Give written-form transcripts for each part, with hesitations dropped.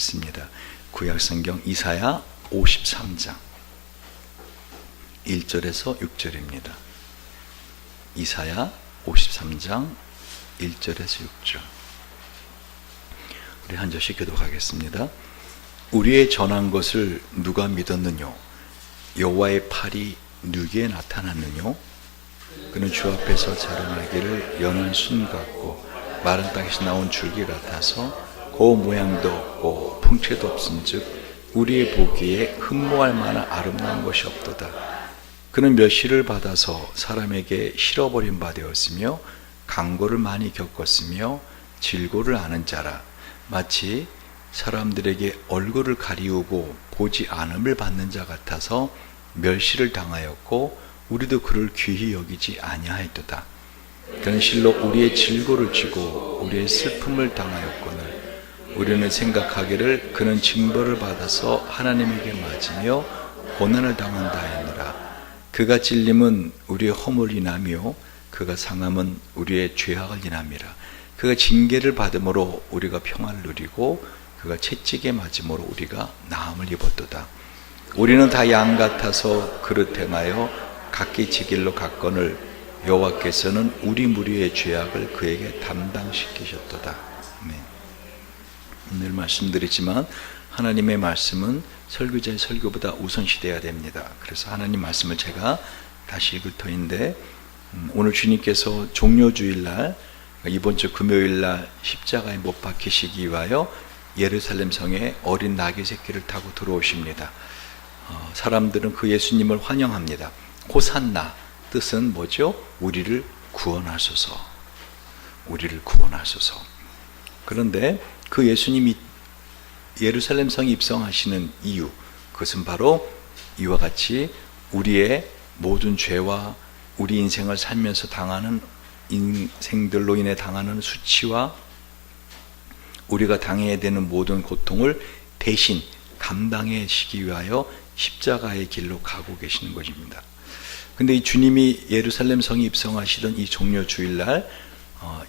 하겠습니다. 구약성경 이사야 53장 1절에서 6절입니다. 이사야 53장 1절에서 6절. 우리 한 절씩 교독하겠습니다. 우리의 전한 것을 누가 믿었느뇨? 여호와의 팔이 누구에게 나타났느뇨? 그는 주 앞에서 자라나기를 연한 순 같고 마른 땅에서 나온 줄기 같아서 고 모양도 없고 풍채도 없은즉 우리의 보기에 흠모할 만한 아름다운 것이 없도다. 그는 멸시를 받아서 사람에게 실어버린 바 되었으며 강고를 많이 겪었으며 질고를 아는 자라. 마치 사람들에게 얼굴을 가리우고 보지 않음을 받는 자 같아서 멸시를 당하였고 우리도 그를 귀히 여기지 아니하였도다. 그는 실로 우리의 질고를 지고 우리의 슬픔을 당하였거늘 우리는 생각하기를 그는 징벌을 받아서 하나님에게 맞으며 고난을 당한다 하느라. 그가 찔림은 우리의 허물을 인하며 그가 상함은 우리의 죄악을 인함이라. 그가 징계를 받음으로 우리가 평안을 누리고 그가 채찍에 맞음으로 우리가 나음을 입었도다. 우리는 다 양 같아서 그릇 행하여 각기 지 길로 갔거늘 여호와께서는 우리 무리의 죄악을 그에게 담당시키셨도다. 아멘. 늘 말씀드리지만 하나님의 말씀은 설교자의 설교보다 우선시돼야 됩니다. 그래서 하나님 말씀을 제가 다시 읽을 터인데, 오늘 주님께서 종료주일날 이번 주 금요일날 십자가에 못 박히시기 위하여 예루살렘 성에 어린 나귀 새끼를 타고 들어오십니다. 사람들은 그 예수님을 환영합니다. 호산나 뜻은 뭐죠? 우리를 구원하소서. 우리를 구원하소서. 그런데 그 예수님이 예루살렘 성에 입성하시는 이유, 그것은 바로 이와 같이 우리의 모든 죄와 우리 인생을 살면서 당하는 인생들로 인해 당하는 수치와 우리가 당해야 되는 모든 고통을 대신 감당하시기 위하여 십자가의 길로 가고 계시는 것입니다. 근데 이 주님이 예루살렘 성에 입성하시던 이 종려 주일날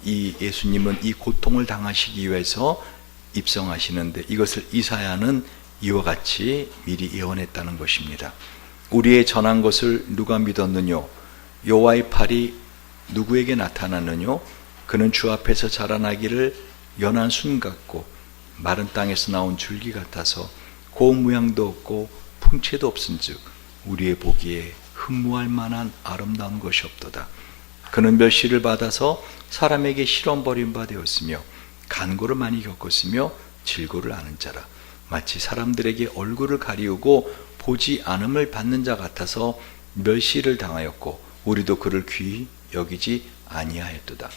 이 예수님은 이 고통을 당하시기 위해서 입성하시는데, 이것을 이사야는 이와 같이 미리 예언했다는 것입니다. 우리의 전한 것을 누가 믿었느뇨? 여호와의 팔이 누구에게 나타났느뇨? 그는 주 앞에서 자라나기를 연한 순 같고 마른 땅에서 나온 줄기 같아서 고운 모양도 없고 풍채도 없은즉 우리의 보기에 흠모할 만한 아름다운 것이 없도다. 그는 멸시를 받아서 사람에게 실험 버린 바 되었으며 간고를 많이 겪었으며 질고를 아는 자라. 마치 사람들에게 얼굴을 가리우고 보지 않음을 받는 자 같아서 멸시를 당하였고 우리도 그를 귀히 여기지 아니하였도다.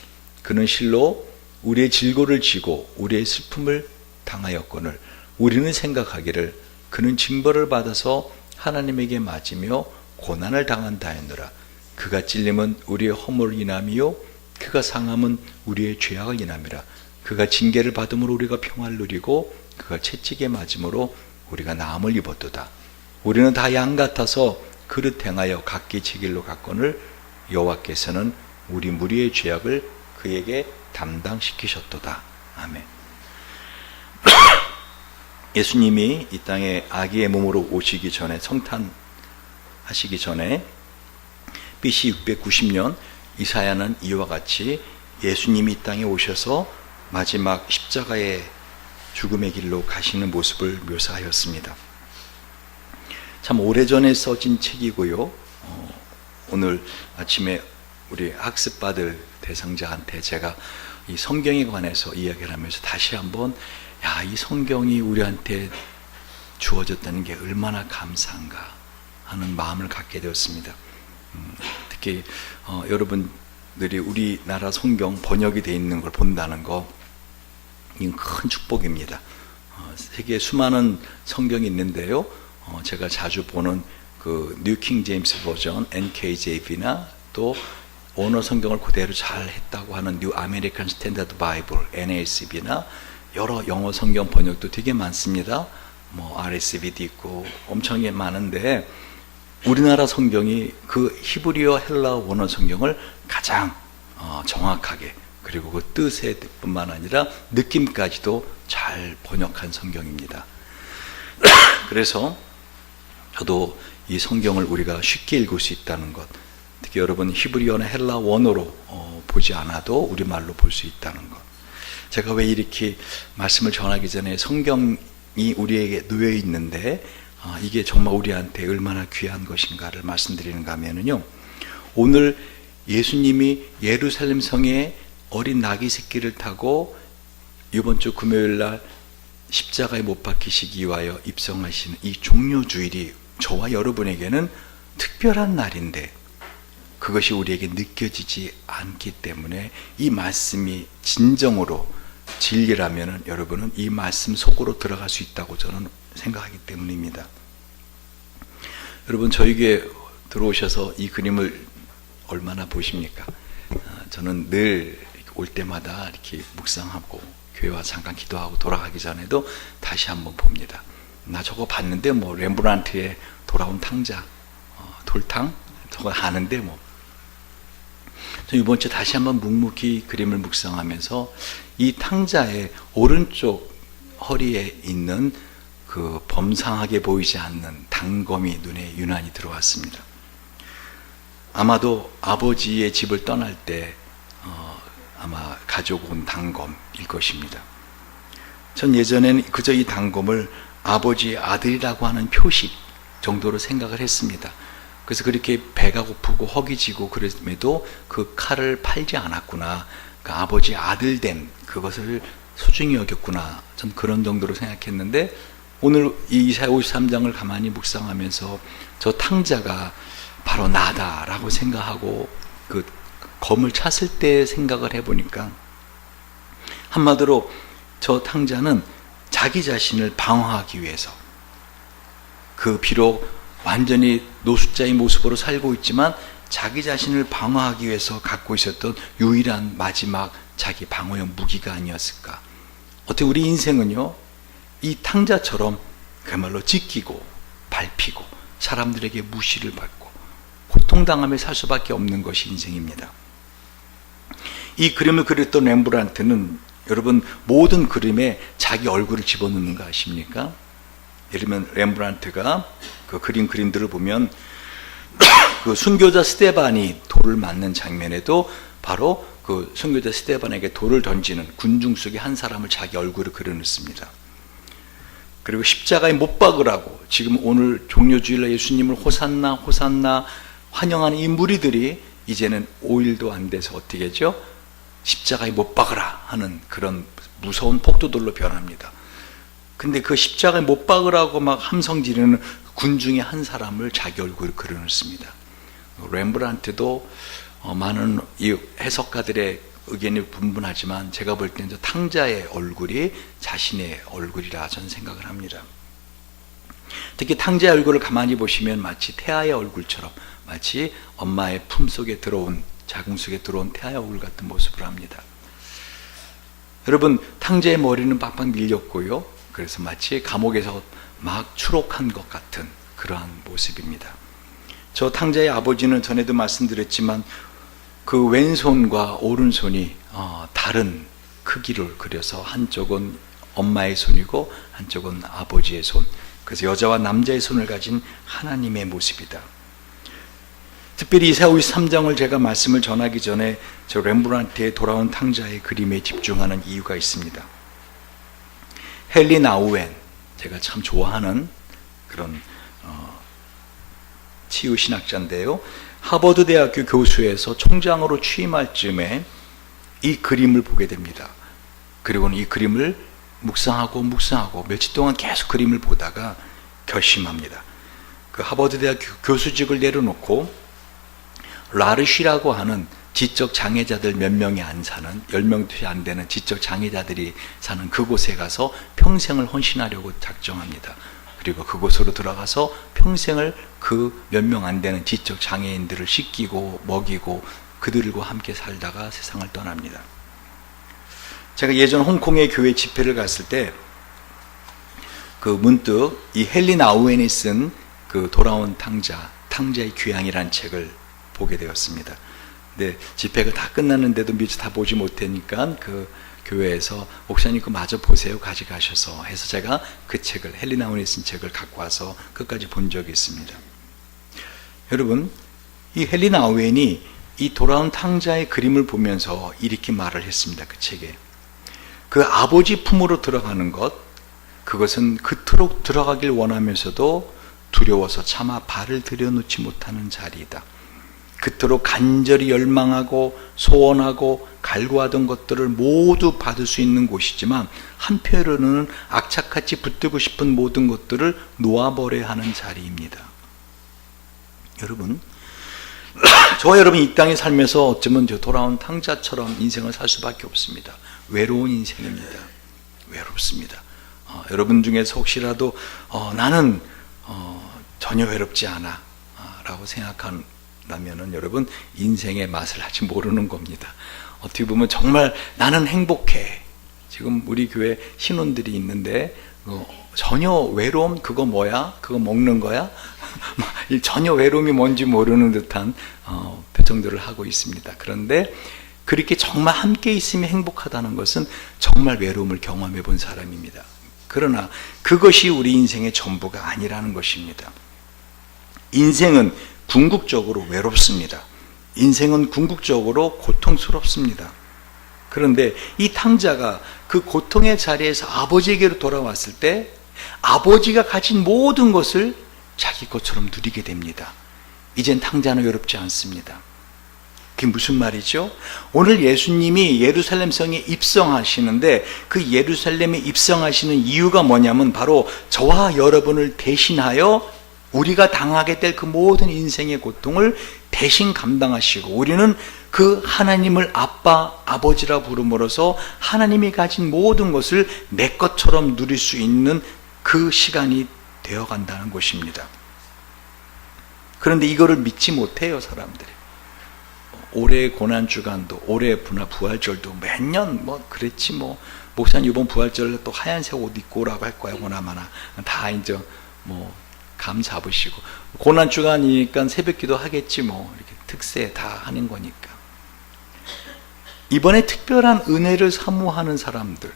그는 실로 우리의 질고를 지고 우리의 슬픔을 당하였거늘 우리는 생각하기를 그는 징벌을 받아서 하나님에게 맞으며 고난을 당한다 하느라. 그가 찔림은 우리의 허물을 인함이요 그가 상함은 우리의 죄악을 인함이라. 그가 징계를 받음으로 우리가 평안을 누리고 그가 채찍에 맞음으로 우리가 나음을 입었도다. 우리는 다 양 같아서 그릇 행하여 각기 지 길로 갔거늘 여호와께서는 우리 무리의 죄악을 그에게 담당시키셨도다. 아멘. 예수님이 이 땅에 아기의 몸으로 오시기 전에, 성탄하시기 전에 BC 690년 이사야는 이와 같이 예수님이 이 땅에 오셔서 마지막 십자가의 죽음의 길로 가시는 모습을 묘사하였습니다. 참 오래전에 써진 책이고요. 오늘 아침에 우리 학습받을 대상자한테 제가 이 성경에 관해서 이야기를 하면서 다시 한번 이 성경이 우리한테 주어졌다는 게 얼마나 감사한가 하는 마음을 갖게 되었습니다. 특히 여러분들이 우리나라 성경 번역이 되어 있는 걸 본다는 거, 이건 큰 축복입니다. 세계에 수많은 성경이 있는데요, 제가 자주 보는 그 뉴 킹 제임스 버전 NKJV나 또 원어 성경을 그대로 잘 했다고 하는 뉴 아메리칸 스탠다드 바이블 NASB나 여러 영어 성경 번역도 되게 많습니다. RSV도 있고 엄청 많은데, 우리나라 성경이 그 히브리어 헬라어 원어 성경을 가장 정확하게, 그리고 그 뜻에 뿐만 아니라 느낌까지도 잘 번역한 성경입니다. 그래서 저도 이 성경을 우리가 쉽게 읽을 수 있다는 것, 특히 여러분 히브리어나 헬라 원어로 보지 않아도 우리말로 볼 수 있다는 것, 제가 왜 이렇게 말씀을 전하기 전에 성경이 우리에게 놓여 있는데 이게 정말 우리한테 얼마나 귀한 것인가를 말씀드리는가 하면요, 오늘 예수님이 예루살렘 성에 어린 나귀 새끼를 타고 이번 주 금요일 날 십자가에 못 박히시기 위하여 입성하시는 이 종려주일이 저와 여러분에게는 특별한 날인데 그것이 우리에게 느껴지지 않기 때문에 이 말씀이 진정으로 진리라면 여러분은 이 말씀 속으로 들어갈 수 있다고 저는 생각하기 때문입니다. 여러분 저에게 들어오셔서 이 그림을 얼마나 보십니까? 저는 늘 올 때마다 이렇게 묵상하고 교회 와 잠깐 기도하고 돌아가기 전에도 다시 한번 봅니다. 나 저거 봤는데 뭐 렘브란트의 돌아온 탕자, 돌탕 저거 아는데 뭐. 저 이번 주 다시 한번 묵묵히 그림을 묵상하면서 이 탕자의 오른쪽 허리에 있는 그 범상하게 보이지 않는 단검이 눈에 유난히 들어왔습니다. 아마도 아버지의 집을 떠날 때 아마 가지고 온 단검일 것입니다. 전 예전에는 그저 이 단검을 아버지의 아들이라고 하는 표식 정도로 생각을 했습니다. 그래서 그렇게 배가 고프고 허기지고 그랬음에도 그 칼을 팔지 않았구나, 그러니까 아버지의 아들됨 그것을 소중히 여겼구나, 전 그런 정도로 생각했는데 오늘 이 이사야 53장을 가만히 묵상하면서 저 탕자가 바로 나다라고 생각하고 그 검을 찼을 때 생각을 해보니까 한마디로 저 탕자는 자기 자신을 방어하기 위해서, 그 비록 완전히 노숙자의 모습으로 살고 있지만 자기 자신을 방어하기 위해서 갖고 있었던 유일한 마지막 자기 방어용 무기가 아니었을까. 어떻게 우리 인생은요 이 탕자처럼 그야말로 찢기고 밟히고 사람들에게 무시를 받고 고통당하며 살 수밖에 없는 것이 인생입니다. 이 그림을 그렸던 렘브란트는 여러분 모든 그림에 자기 얼굴을 집어넣는 거 아십니까? 예를 들면 렘브란트가 그 그림들을 보면 그 순교자 스테반이 돌을 맞는 장면에도 바로 그 순교자 스테반에게 돌을 던지는 군중 속의 한 사람을 자기 얼굴을 그려놓습니다. 그리고 십자가에 못 박으라고 지금 오늘 종려주일날 예수님을 호산나 호산나 환영하는 이 무리들이 이제는 5일도 안 돼서 어떻게 했죠? 십자가에 못 박으라 하는 그런 무서운 폭도들로 변합니다. 근데 그 십자가에 못 박으라고 막 함성 지르는 군중의 한 사람을 자기 얼굴을 그려놓습니다. 렘브란트도 많은 이 해석가들의 의견이 분분하지만 제가 볼 때는 탕자의 얼굴이 자신의 얼굴이라 저는 생각을 합니다. 특히 탕자의 얼굴을 가만히 보시면 마치 태아의 얼굴처럼, 마치 엄마의 품속에 들어온, 자궁 속에 들어온 태아의 얼굴 같은 모습을 합니다. 여러분 탕자의 머리는 빡빡 밀렸고요, 그래서 마치 감옥에서 막 추록한 것 같은 그러한 모습입니다. 저 탕자의 아버지는 전에도 말씀드렸지만 그 왼손과 오른손이 다른 크기를 그려서 한쪽은 엄마의 손이고 한쪽은 아버지의 손, 그래서 여자와 남자의 손을 가진 하나님의 모습이다. 특별히 이사야 53장을 제가 말씀을 전하기 전에 저 렘브란트의 돌아온 탕자의 그림에 집중하는 이유가 있습니다. 헨리 나우엔, 제가 참 좋아하는 그런 치유신학자인데요, 하버드 대학교 교수에서 총장으로 취임할 즈음에 이 그림을 보게 됩니다. 그리고는 이 그림을 묵상하고 며칠 동안 계속 그림을 보다가 결심합니다. 그 하버드 대학 교수직을 내려놓고 라르시라고 하는 지적 장애자들 몇 명이 안 사는, 10명도 안 되는 지적 장애자들이 사는 그곳에 가서 평생을 헌신하려고 작정합니다. 그리고 그곳으로 들어가서 평생을 그 몇 명 안 되는 지적 장애인들을 씻기고 먹이고 그들과 함께 살다가 세상을 떠납니다. 제가 예전 홍콩의 교회 집회를 갔을 때 그 문득 이 헨리 나우엔이 쓴 그 돌아온 탕자의 귀향이라는 책을 보게 되었습니다. 근데 집회가 다 끝났는데도 미처 다 보지 못하니까 그 교회에서 목사님 그 마저 보세요 가져가셔서 해서 제가 그 책을 헨리 나우엔이 쓴 책을 갖고 와서 끝까지 본 적이 있습니다. 여러분, 이 헨리 나우엔이 이 돌아온 탕자의 그림을 보면서 이렇게 말을 했습니다. 그 책에 그 아버지 품으로 들어가는 것, 그것은 그토록 들어가길 원하면서도 두려워서 차마 발을 들여놓지 못하는 자리이다. 그토록 간절히 열망하고 소원하고 갈구하던 것들을 모두 받을 수 있는 곳이지만 한편으로는 악착같이 붙들고 싶은 모든 것들을 놓아버려야 하는 자리입니다. 여러분, 저와 여러분 이 땅에 살면서 어쩌면 저 돌아온 탕자처럼 인생을 살 수밖에 없습니다. 외로운 인생입니다. 외롭습니다. 여러분 중에서 혹시라도 나는 전혀 외롭지 않아 라고 생각한다면 여러분 인생의 맛을 아직 모르는 겁니다. 어떻게 보면 정말 나는 행복해. 지금 우리 교회 신혼들이 있는데 전혀 외로움 그거 뭐야? 그거 먹는 거야? 전혀 외로움이 뭔지 모르는 듯한 표정들을 하고 있습니다. 그런데 그렇게 정말 함께 있으면 행복하다는 것은 정말 외로움을 경험해 본 사람입니다. 그러나 그것이 우리 인생의 전부가 아니라는 것입니다. 인생은 궁극적으로 외롭습니다. 인생은 궁극적으로 고통스럽습니다. 그런데 이 탕자가 그 고통의 자리에서 아버지에게로 돌아왔을 때 아버지가 가진 모든 것을 자기 것처럼 누리게 됩니다. 이젠 탕자는 외롭지 않습니다. 그게 무슨 말이죠? 오늘 예수님이 예루살렘 성에 입성하시는데 그 예루살렘에 입성하시는 이유가 뭐냐면 바로 저와 여러분을 대신하여 우리가 당하게 될 그 모든 인생의 고통을 대신 감당하시고 우리는 그 하나님을 아빠, 아버지라 부름으로써 하나님이 가진 모든 것을 내 것처럼 누릴 수 있는 그 시간이 되어간다는 것입니다. 그런데 이거를 믿지 못해요, 사람들이. 올해 고난주간도, 올해 부활절도 매년 그랬지 목사님 이번 부활절 또 하얀색 옷 입고 오라고 할 거야, 보나마나. 다 이제 감 잡으시고. 고난주간이니까 새벽기도 하겠지 이렇게 특세 다 하는 거니까. 이번에 특별한 은혜를 사모하는 사람들,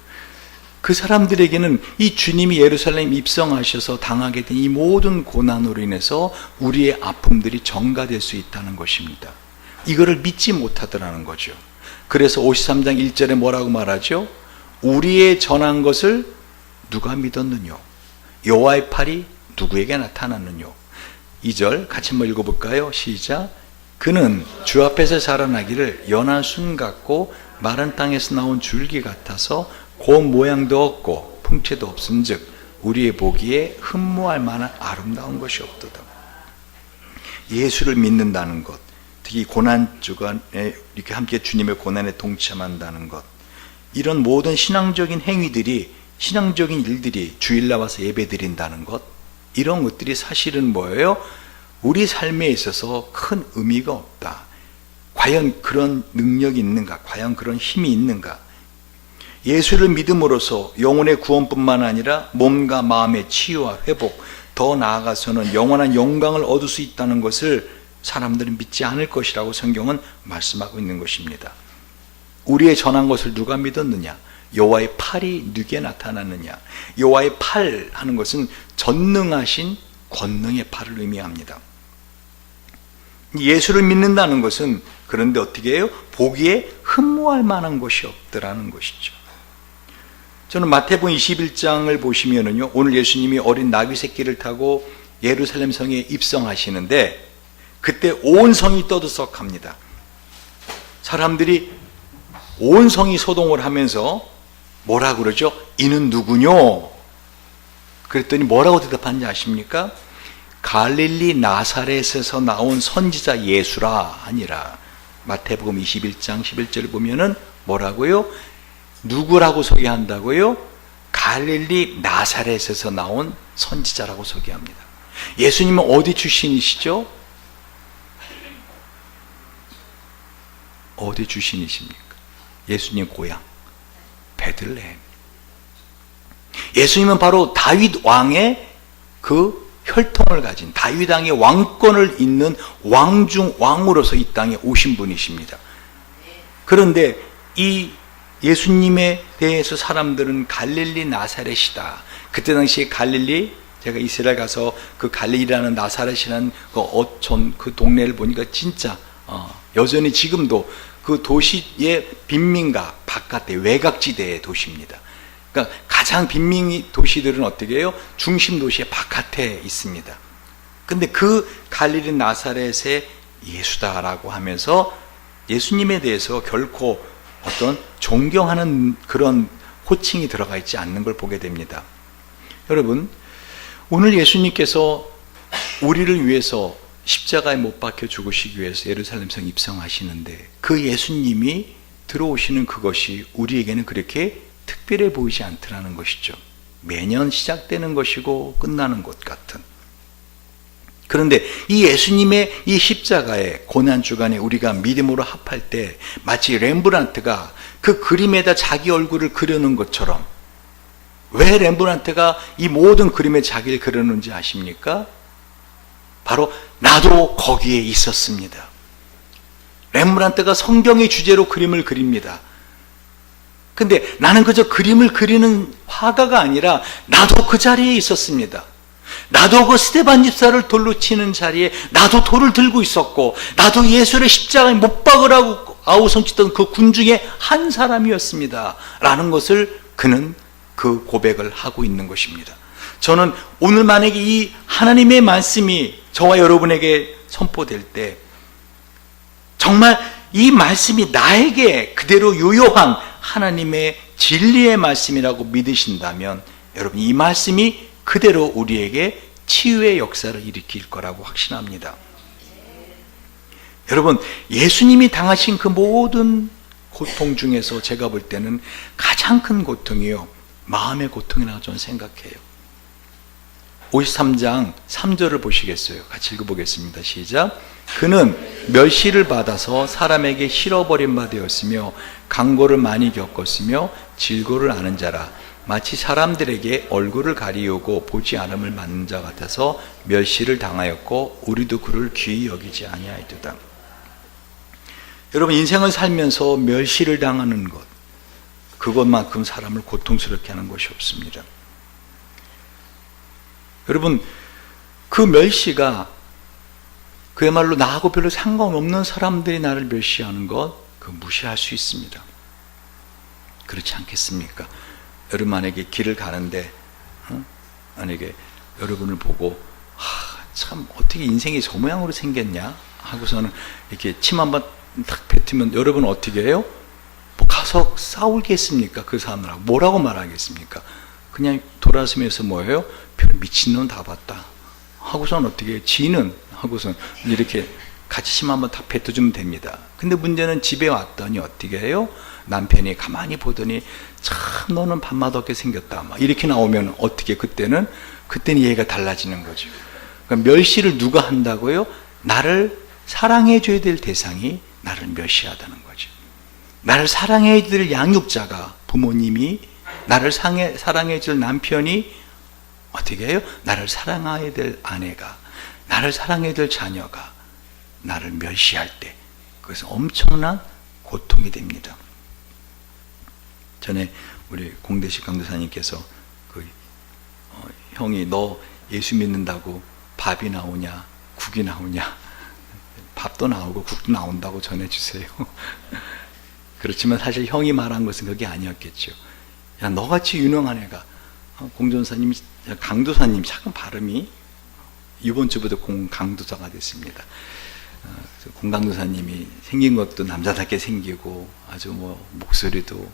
그 사람들에게는 이 주님이 예루살렘 입성하셔서 당하게 된 이 모든 고난으로 인해서 우리의 아픔들이 전가될 수 있다는 것입니다. 이거를 믿지 못하더라는 거죠. 그래서 53장 1절에 뭐라고 말하죠? 우리의 전한 것을 누가 믿었느냐? 여호와의 팔이 누구에게 나타났느냐? 2절 같이 한번 읽어볼까요? 시작. 그는 주 앞에서 자라나기를 연한 순 같고 마른 땅에서 나온 줄기 같아서 곧 모양도 없고 풍채도 없은즉 우리의 보기에 흠모할 만한 아름다운 것이 없도다. 예수를 믿는다는 것, 특히 고난주간에 이렇게 함께 주님의 고난에 동참한다는 것, 이런 모든 신앙적인 행위들이, 신앙적인 일들이, 주일 나와서 예배 드린다는 것, 이런 것들이 사실은 뭐예요? 우리 삶에 있어서 큰 의미가 없다. 과연 그런 능력이 있는가? 과연 그런 힘이 있는가? 예수를 믿음으로써 영혼의 구원뿐만 아니라 몸과 마음의 치유와 회복, 더 나아가서는 영원한 영광을 얻을 수 있다는 것을 사람들은 믿지 않을 것이라고 성경은 말씀하고 있는 것입니다. 우리의 전한 것을 누가 믿었느냐? 여호와의 팔이 누구에 나타났느냐? 여호와의 팔 하는 것은 전능하신 권능의 팔을 의미합니다. 예수를 믿는다는 것은 그런데 어떻게 해요? 보기에 흠모할 만한 것이 없더라는 것이죠. 저는 마태복음 21장을 보시면은요, 오늘 예수님이 어린 나귀 새끼를 타고 예루살렘 성에 입성하시는데 그때 온 성이 떠들썩합니다. 사람들이 온 성이 소동을 하면서 뭐라 그러죠? 이는 누구뇨? 그랬더니 뭐라고 대답하는지 아십니까? 갈릴리 나사렛에서 나온 선지자 예수라 아니라. 마태복음 21장 11절을 보면은 뭐라고요? 누구라고 소개한다고요? 갈릴리 나사렛에서 나온 선지자라고 소개합니다. 예수님은 어디 출신이시죠? 어디 출신이십니까? 예수님 고향 베들레헴. 예수님은 바로 다윗 왕의 그 혈통을 가진, 다윗 왕의 왕권을 잇는 왕 중 왕으로서 이 땅에 오신 분이십니다. 그런데 이 예수님에 대해서 사람들은 갈릴리 나사렛이다. 그때 당시에 갈릴리, 제가 이스라엘 가서 그 갈릴리라는 나사렛이라는 그 어촌, 그 동네를 보니까 진짜 여전히 지금도 그 도시의 빈민가 바깥에 외곽지대의 도시입니다. 그러니까 가장 빈민 도시들은 어떻게 해요? 중심 도시의 바깥에 있습니다. 근데 그 갈릴리 나사렛의 예수다라고 하면서 예수님에 대해서 결코 어떤 존경하는 그런 호칭이 들어가 있지 않는 걸 보게 됩니다. 여러분, 오늘 예수님께서 우리를 위해서 십자가에 못 박혀 죽으시기 위해서 예루살렘성 입성하시는데 그 예수님이 들어오시는 그것이 우리에게는 그렇게 특별해 보이지 않더라는 것이죠. 매년 시작되는 것이고 끝나는 것 같은. 그런데 이 예수님의 이 십자가의 고난주간에 우리가 믿음으로 합할 때 마치 렘브란트가 그 그림에다 자기 얼굴을 그려놓은 것처럼, 왜 렘브란트가 이 모든 그림에 자기를 그려놓은지 아십니까? 바로 나도 거기에 있었습니다. 렘브란트가 성경의 주제로 그림을 그립니다. 근데 나는 그저 그림을 그리는 화가가 아니라 나도 그 자리에 있었습니다. 나도 그 스데반 집사를 돌로 치는 자리에 나도 돌을 들고 있었고, 나도 예수를 십자가에 못 박으라고 아우성치던 그 군 중에 한 사람이었습니다 라는 것을 그는 그 고백을 하고 있는 것입니다. 저는 오늘 만약에 이 하나님의 말씀이 저와 여러분에게 선포될 때 정말 이 말씀이 나에게 그대로 유효한 하나님의 진리의 말씀이라고 믿으신다면 여러분, 이 말씀이 그대로 우리에게 치유의 역사를 일으킬 거라고 확신합니다. 여러분, 예수님이 당하신 그 모든 고통 중에서 제가 볼 때는 가장 큰 고통이요, 마음의 고통이라고 저는 생각해요. 53장 3절을 보시겠어요? 같이 읽어보겠습니다. 시작. 그는 멸시를 받아서 사람에게 실어버린 바 되었으며 강고를 많이 겪었으며 질고를 아는 자라. 마치 사람들에게 얼굴을 가리우고 보지 않음을 맞는 자 같아서 멸시를 당하였고 우리도 그를 귀히 여기지 아니하였도다. 여러분, 인생을 살면서 멸시를 당하는 것, 그것만큼 사람을 고통스럽게 하는 것이 없습니다. 여러분, 그 멸시가 그야말로 나하고 별로 상관없는 사람들이 나를 멸시하는 것, 그 무시할 수 있습니다. 그렇지 않겠습니까? 여러분, 만약에 길을 가는데 만약에 여러분을 보고 참 어떻게 인생이 저 모양으로 생겼냐 하고서는 이렇게 침 한번 탁 뱉으면 여러분은 어떻게 해요? 뭐 가서 싸우겠습니까? 그 사람들하고 뭐라고 말하겠습니까? 그냥 돌아서면서 뭐예요? 미친놈 다 봤다 하고서는 어떻게 해요? 지는 하고서는 이렇게 같이 침 한번 탁 뱉어주면 됩니다. 근데 문제는 집에 왔더니 어떻게 해요? 남편이 가만히 보더니 참 너는 밥맛 없게 생겼다 막 이렇게 나오면 어떻게, 그때는 얘가 달라지는 거죠. 그러니까 멸시를 누가 한다고요? 나를 사랑해 줘야 될 대상이 나를 멸시하다는 거죠. 나를 사랑해 줄 양육자가, 부모님이, 나를 사랑해 줄 남편이 어떻게 해요? 나를 사랑해야 될 아내가, 나를 사랑해야 될 자녀가 나를 멸시할 때 그것은 엄청난 고통이 됩니다. 전에 우리 공대식 강도사님께서 형이 너 예수 믿는다고 밥이 나오냐 국이 나오냐, 밥도 나오고 국도 나온다고 전해주세요. 그렇지만 사실 형이 말한 것은 그게 아니었겠죠. 야, 너같이 유능한 애가, 공전사님, 강도사님, 잠깐 발음이 이번 주부터 공강도사가 됐습니다. 공강도사님이 생긴 것도 남자답게 생기고 아주 뭐 목소리도,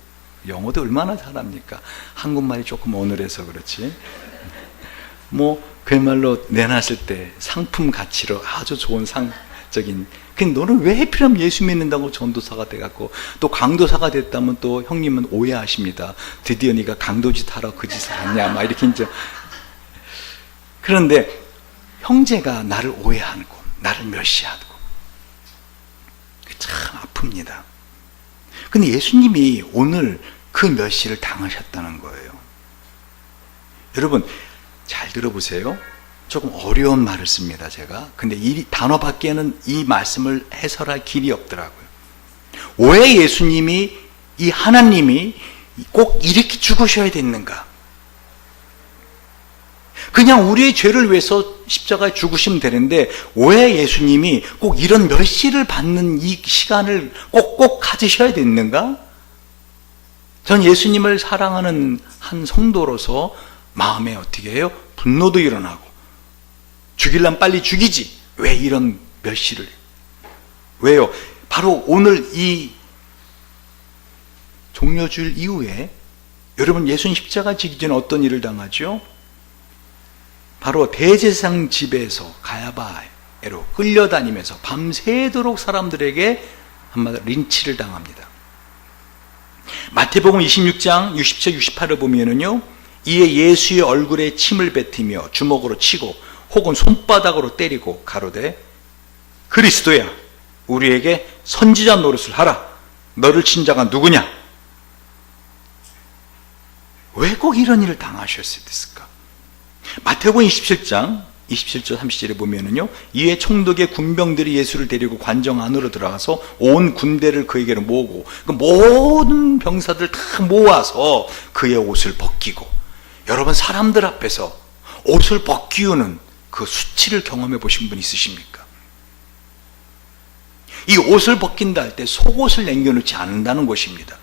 영어도 얼마나 잘합니까? 한국말이 조금 어눌해서 그렇지. 뭐 그야말로 내놨을 때 상품 가치로 아주 좋은 상적인. 근데 너는 왜 하필이면 예수 믿는다고 전도사가 돼갖고 또 강도사가 됐다면 또 형님은 오해하십니다. 드디어 네가 강도짓 하러 그 짓을 했냐 막 이렇게 이제. 그런데 형제가 나를 오해하고 나를 멸시하고 참 아픕니다. 근데 예수님이 오늘 그 멸시를 당하셨다는 거예요. 여러분 잘 들어보세요. 조금 어려운 말을 씁니다, 제가. 근데 이 단어밖에는 이 말씀을 해설할 길이 없더라고요. 왜 예수님이 이 하나님이 꼭 이렇게 죽으셔야 됐는가? 그냥 우리의 죄를 위해서 십자가에 죽으시면 되는데 왜 예수님이 꼭 이런 멸시를 받는 이 시간을 꼭 가지셔야 됐는가? 전 예수님을 사랑하는 한 성도로서 마음에 어떻게 해요? 분노도 일어나고, 죽이려면 빨리 죽이지, 왜 이런 멸시를? 왜요? 바로 오늘 이 종려주일 이후에 여러분, 예수님 십자가 지기 전에 어떤 일을 당하죠? 바로 대제사장 집에서 가야바로 끌려다니면서 밤새도록 사람들에게 한마디로 린치를 당합니다. 마태복음 26장 60절 68을 보면은요, 이에 예수의 얼굴에 침을 뱉으며 주먹으로 치고 혹은 손바닥으로 때리고 가로되 그리스도야, 우리에게 선지자 노릇을 하라. 너를 친 자가 누구냐? 왜 꼭 이런 일을 당하셨어야 됐을까? 마태복음 27장 27절 30절에 보면은요, 이에 총독의 군병들이 예수를 데리고 관정 안으로 들어가서 온 군대를 그에게로 모으고 그 모든 병사들 다 모아서 그의 옷을 벗기고, 여러분, 사람들 앞에서 옷을 벗기우는 그 수치를 경험해 보신 분 있으십니까? 이 옷을 벗긴다 할 때 속옷을 남겨놓지 않는다는 것입니다.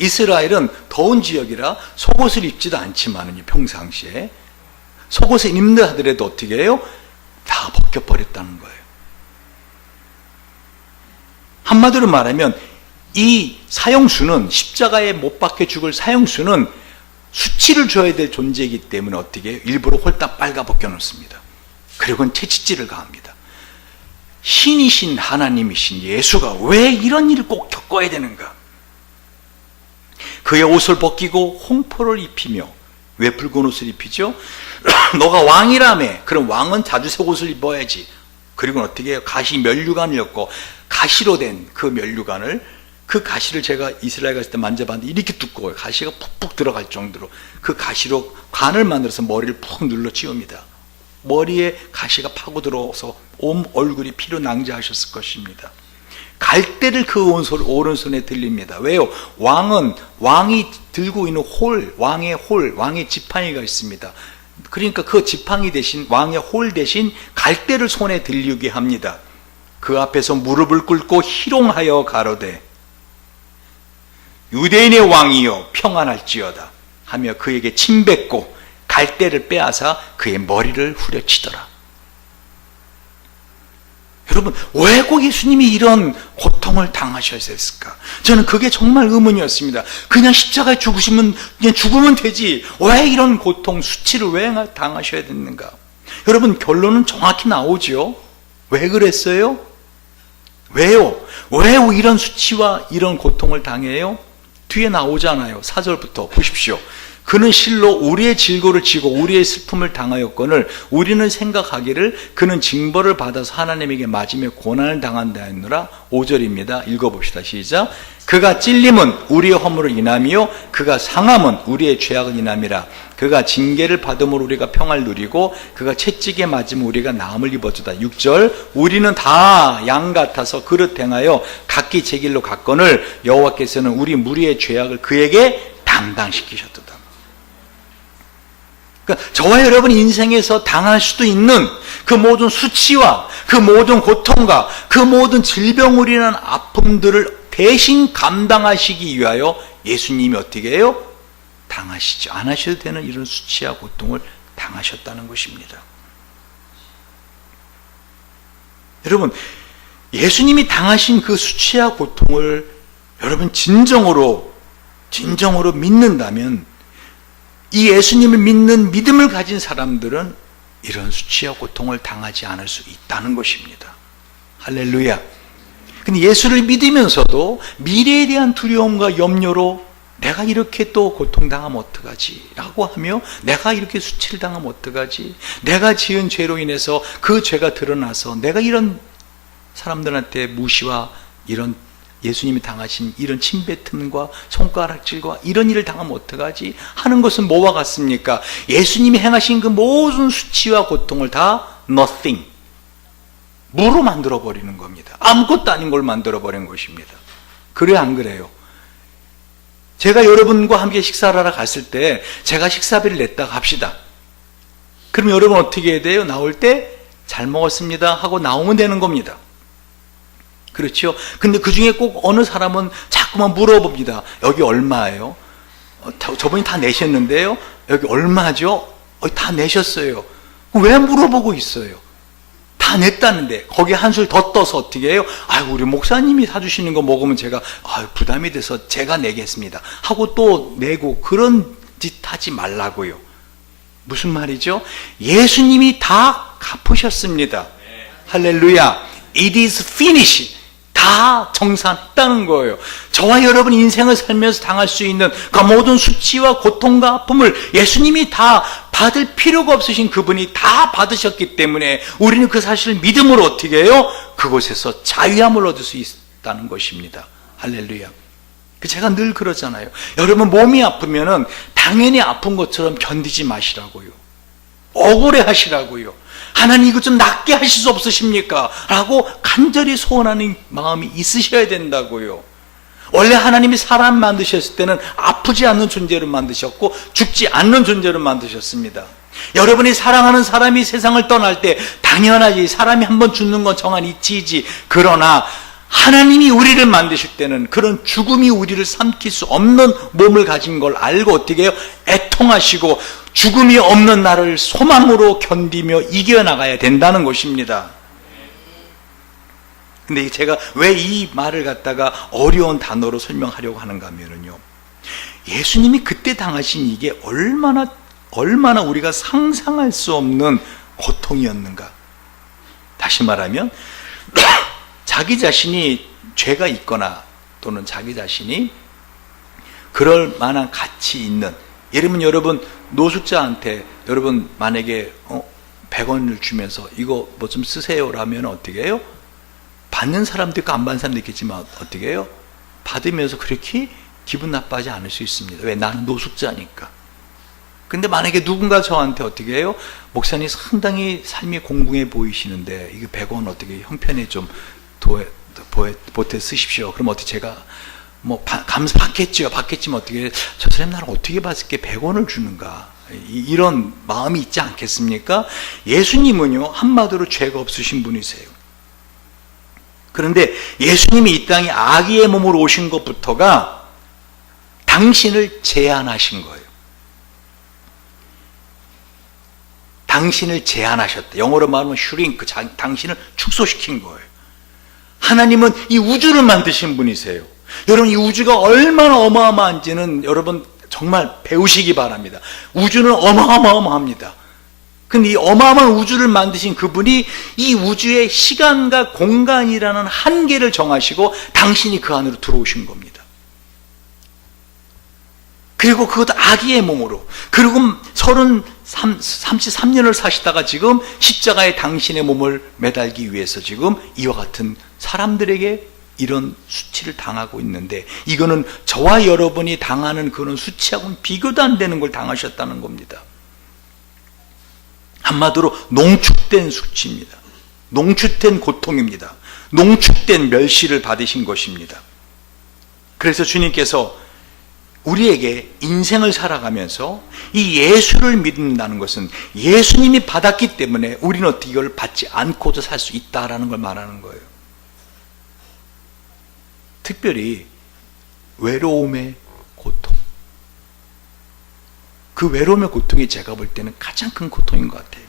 이스라엘은 더운 지역이라 속옷을 입지도 않지만은 평상시에 속옷을 입는다 하더라도 어떻게 해요? 다 벗겨버렸다는 거예요. 한마디로 말하면 이 사형수는, 십자가에 못 박혀 죽을 사형수는 수치를 줘야 될 존재이기 때문에 어떻게 해요? 일부러 홀딱 빨가 벗겨놓습니다. 그리고는 채찍질을 가합니다. 신이신 하나님이신 예수가 왜 이런 일을 꼭 겪어야 되는가? 그의 옷을 벗기고 홍포를 입히며, 왜 붉은 옷을 입히죠? 너가 왕이라며. 그럼 왕은 자주색 옷을 입어야지. 그리고 어떻게 해요? 가시 면류관을 엮고, 가시로 된 그 면류관을, 그 가시를 제가 이스라엘 갔을 때 만져봤는데 이렇게 두꺼워요. 가시가 푹푹 들어갈 정도로 그 가시로 관을 만들어서 머리를 푹 눌러 찌웁니다. 머리에 가시가 파고 들어서 온 얼굴이 피로 낭자하셨을 것입니다. 갈대를 그 오른손에 들립니다. 왜요? 왕이 들고 있는 왕의 지팡이가 있습니다. 그러니까 그 지팡이 대신, 왕의 홀 대신 갈대를 손에 들리게 합니다. 그 앞에서 무릎을 꿇고 희롱하여 가로되 유대인의 왕이여 평안할지어다 하며 그에게 침 뱉고 갈대를 빼앗아 그의 머리를 후려치더라. 여러분, 왜 꼭 예수님이 이런 고통을 당하셔야 했을까? 저는 그게 정말 의문이었습니다. 그냥 십자가에 죽으시면 그냥 죽으면 되지, 왜 이런 고통, 수치를 왜 당하셔야 됐는가? 여러분, 결론은 정확히 나오죠. 왜 그랬어요? 왜요? 왜 이런 수치와 이런 고통을 당해요? 뒤에 나오잖아요. 4절부터 보십시오. 그는 실로 우리의 질고를 지고 우리의 슬픔을 당하였거늘 우리는 생각하기를 그는 징벌을 받아서 하나님에게 맞으며 고난을 당한다 했노라. 5절입니다. 읽어봅시다. 시작. 그가 찔림은 우리의 허물을 인함이요 그가 상함은 우리의 죄악을 인함이라. 그가 징계를 받음으로 우리가 평안을 누리고 그가 채찍에 맞으면 우리가 나음을 입었도다. 6절. 우리는 다 양 같아서 그릇 행하여 각기 제 길로 갔거늘 여호와께서는 우리 무리의 죄악을 그에게 담당시키셨도다. 그러니까 저와 여러분 인생에서 당할 수도 있는 그 모든 수치와 그 모든 고통과 그 모든 질병으로 인한 아픔들을 대신 감당하시기 위하여 예수님이 어떻게 해요? 당하시지 않으셔도 되는 이런 수치와 고통을 당하셨다는 것입니다. 여러분, 예수님이 당하신 그 수치와 고통을 여러분 진정으로 믿는다면, 이 예수님을 믿는 믿음을 가진 사람들은 이런 수치와 고통을 당하지 않을 수 있다는 것입니다. 할렐루야. 근데 예수를 믿으면서도 미래에 대한 두려움과 염려로 내가 이렇게 또 고통당하면 어떡하지? 라고 하며 내가 이렇게 수치를 당하면 어떡하지? 내가 지은 죄로 인해서 그 죄가 드러나서 내가 이런 사람들한테 무시와 이런 예수님이 당하신 이런 침뱉음과 손가락질과 이런 일을 당하면 어떡하지? 하는 것은 뭐와 같습니까? 예수님이 행하신 그 모든 수치와 고통을 다 nothing, 무로 만들어버리는 겁니다. 아무것도 아닌 걸 만들어버린 것입니다. 그래 안 그래요? 제가 여러분과 함께 식사를 하러 갔을 때 제가 식사비를 냈다고 합시다. 그럼 여러분 어떻게 해야 돼요? 나올 때 잘 먹었습니다 하고 나오면 되는 겁니다. 그렇죠? 근데 그 중에 꼭 어느 사람은 자꾸만 물어봅니다. 여기 얼마예요? 저분이 다 내셨는데요. 여기 얼마죠? 다 내셨어요. 왜 물어보고 있어요? 다 냈다는데 거기에 한술 더 떠서 어떻게 해요? 우리 목사님이 사주시는 거 먹으면 제가 부담이 돼서 제가 내겠습니다 하고 또 내고, 그런 짓 하지 말라고요. 무슨 말이죠? 예수님이 다 갚으셨습니다. 할렐루야. It is finished. 다 정산했다는 거예요. 저와 여러분 인생을 살면서 당할 수 있는 그 모든 수치와 고통과 아픔을 예수님이 다 받을 필요가 없으신 그분이 다 받으셨기 때문에 우리는 그 사실을 믿음으로 어떻게 해요? 그곳에서 자유함을 얻을 수 있다는 것입니다. 할렐루야. 제가 늘 그러잖아요. 여러분 몸이 아프면은 당연히 아픈 것처럼 견디지 마시라고요. 억울해 하시라고요. 하나님 이거 좀 낫게 하실 수 없으십니까? 라고 간절히 소원하는 마음이 있으셔야 된다고요. 원래 하나님이 사람 만드셨을 때는 아프지 않는 존재로 만드셨고 죽지 않는 존재로 만드셨습니다. 여러분이 사랑하는 사람이 세상을 떠날 때 당연하지, 사람이 한번 죽는 건 정한 이치이지. 그러나 하나님이 우리를 만드실 때는 그런 죽음이 우리를 삼킬 수 없는 몸을 가진 걸 알고 어떻게 해요? 애통하시고 죽음이 없는 나를 소망으로 견디며 이겨나가야 된다는 것입니다. 근데 제가 왜 이 말을 갖다가 어려운 단어로 설명하려고 하는가 하면요, 예수님이 그때 당하신 이게 얼마나 우리가 상상할 수 없는 고통이었는가. 다시 말하면 자기 자신이 죄가 있거나 또는 자기 자신이 그럴 만한 가치 있는, 예를 들면 여러분 노숙자한테 여러분 만약에 100원을 주면서 이거 뭐 좀 쓰세요 라면 어떻게 해요? 받는 사람도 있고 안 받는 사람도 있겠지만 어떻게 해요? 받으면서 그렇게 기분 나빠하지 않을 수 있습니다. 왜? 나는 노숙자니까. 근데 만약에 누군가 저한테 어떻게 해요? 목사님 상당히 삶이 공공해 보이시는데 이거 100원 어떻게 형편에 좀 보태 쓰십시오. 그럼 어떻게 제가 뭐 감사 받겠지만 어떻게 해요? 저 사람 나를 어떻게 봤을 게 100원을 주는가, 이런 마음이 있지 않겠습니까? 예수님은요 한마디로 죄가 없으신 분이세요. 그런데 예수님이 이 땅에 아기의 몸으로 오신 것부터가 당신을 제한하신 거예요. 당신을 제한하셨다. 영어로 말하면 shrink, 당신을 축소시킨 거예요. 하나님은 이 우주를 만드신 분이세요. 여러분 이 우주가 얼마나 어마어마한지는 여러분 정말 배우시기 바랍니다. 우주는 어마어마합니다. 근데 이 어마어마한 우주를 만드신 그분이 이 우주의 시간과 공간이라는 한계를 정하시고 당신이 그 안으로 들어오신 겁니다. 그리고 그것도 아기의 몸으로, 그리고 33년을 사시다가 지금 십자가에 당신의 몸을 매달기 위해서 지금 이와 같은 사람들에게 이런 수치를 당하고 있는데, 이거는 저와 여러분이 당하는 그런 수치하고는 비교도 안 되는 걸 당하셨다는 겁니다. 한마디로 농축된 수치입니다. 농축된 고통입니다. 농축된 멸시를 받으신 것입니다. 그래서 주님께서 우리에게 인생을 살아가면서 이 예수를 믿는다는 것은 예수님이 받았기 때문에 우리는 어떻게 이걸 받지 않고도 살 수 있다라는 걸 말하는 거예요. 특별히 외로움의 고통, 그 외로움의 고통이 제가 볼 때는 가장 큰 고통인 것 같아요.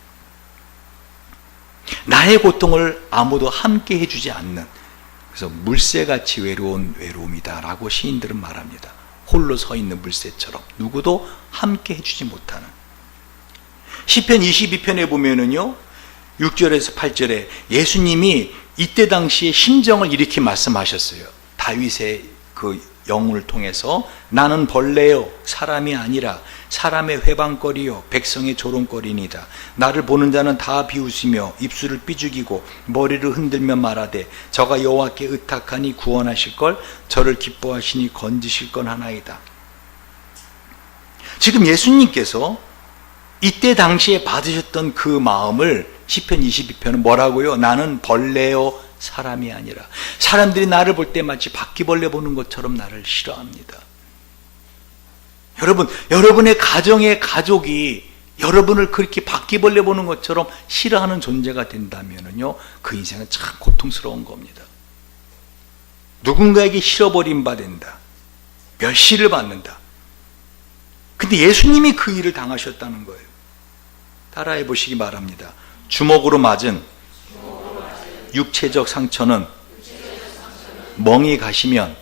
나의 고통을 아무도 함께 해주지 않는, 그래서 물새같이 외로운 외로움이다 라고 시인들은 말합니다. 홀로 서 있는 물새처럼 누구도 함께 해주지 못하는. 시편 22편에 보면은요 6절에서 8절에 예수님이 이때 당시의 심정을 이렇게 말씀하셨어요. 다윗의 그 영혼을 통해서 나는 벌레요 사람이 아니라 사람의 회방거리요 백성의 조롱거리니이다. 나를 보는 자는 다 비웃으며 입술을 삐죽이고 머리를 흔들며 말하되 저가 여호와께 의탁하니 구원하실걸, 저를 기뻐하시니 건지실 건 하나이다. 지금 예수님께서 이때 당시에 받으셨던 그 마음을 시편 22편은 뭐라고요? 나는 벌레요 사람이 아니라. 사람들이 나를 볼 때 마치 바퀴벌레 보는 것처럼 나를 싫어합니다. 여러분의 가정의 가족이 여러분을 그렇게 바퀴벌레 보는 것처럼 싫어하는 존재가 된다면요, 그 인생은 참 고통스러운 겁니다. 누군가에게 싫어버림 받는다, 멸시를 받는다. 근데 예수님이 그 일을 당하셨다는 거예요. 따라해 보시기 바랍니다. 주먹으로 맞은 육체적 상처는 멍이 가시면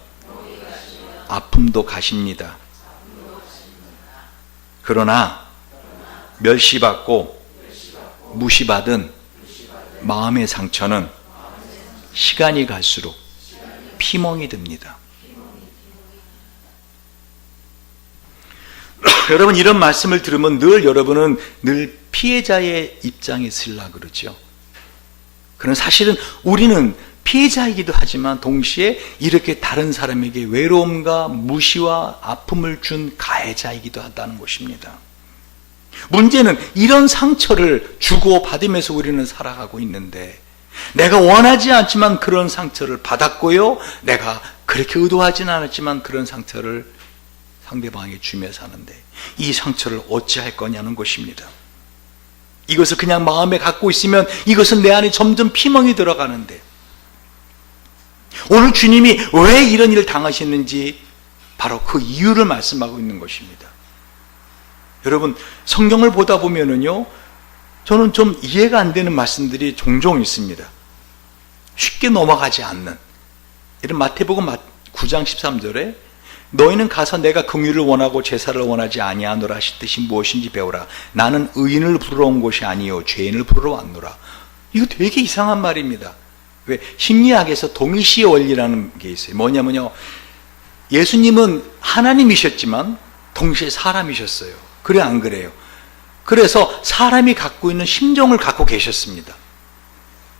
아픔도 가십니다. 그러나 멸시받고 무시받은 마음의 상처는 시간이 갈수록 피멍이 듭니다. 여러분, 이런 말씀을 들으면 여러분은 늘 피해자의 입장에 있으려고 그러죠. 그런 사실은 우리는 피해자이기도 하지만 동시에 이렇게 다른 사람에게 외로움과 무시와 아픔을 준 가해자이기도 하다는 것입니다. 문제는 이런 상처를 주고 받으면서 우리는 살아가고 있는데, 내가 원하지 않지만 그런 상처를 받았고요, 내가 그렇게 의도하지는 않았지만 그런 상처를 상대방에게 주며 사는데, 이 상처를 어찌할 거냐는 것입니다. 이것을 그냥 마음에 갖고 있으면 이것은 내 안에 점점 피멍이 들어가는데, 오늘 주님이 왜 이런 일을 당하셨는지 바로 그 이유를 말씀하고 있는 것입니다. 여러분, 성경을 보다 보면은요, 저는 좀 이해가 안 되는 말씀들이 종종 있습니다. 쉽게 넘어가지 않는. 이런 마태복음 9장 13절에 너희는 가서 내가 긍휼을 원하고 제사를 원하지 아니하노라 하실 뜻이 무엇인지 배우라. 나는 의인을 부르러 온 것이 아니요 죄인을 부르러 왔노라. 이거 되게 이상한 말입니다. 왜? 심리학에서 동일시의 원리라는 게 있어요. 뭐냐면요, 예수님은 하나님이셨지만 동시에 사람이셨어요. 그래 안 그래요? 그래서 사람이 갖고 있는 심정을 갖고 계셨습니다.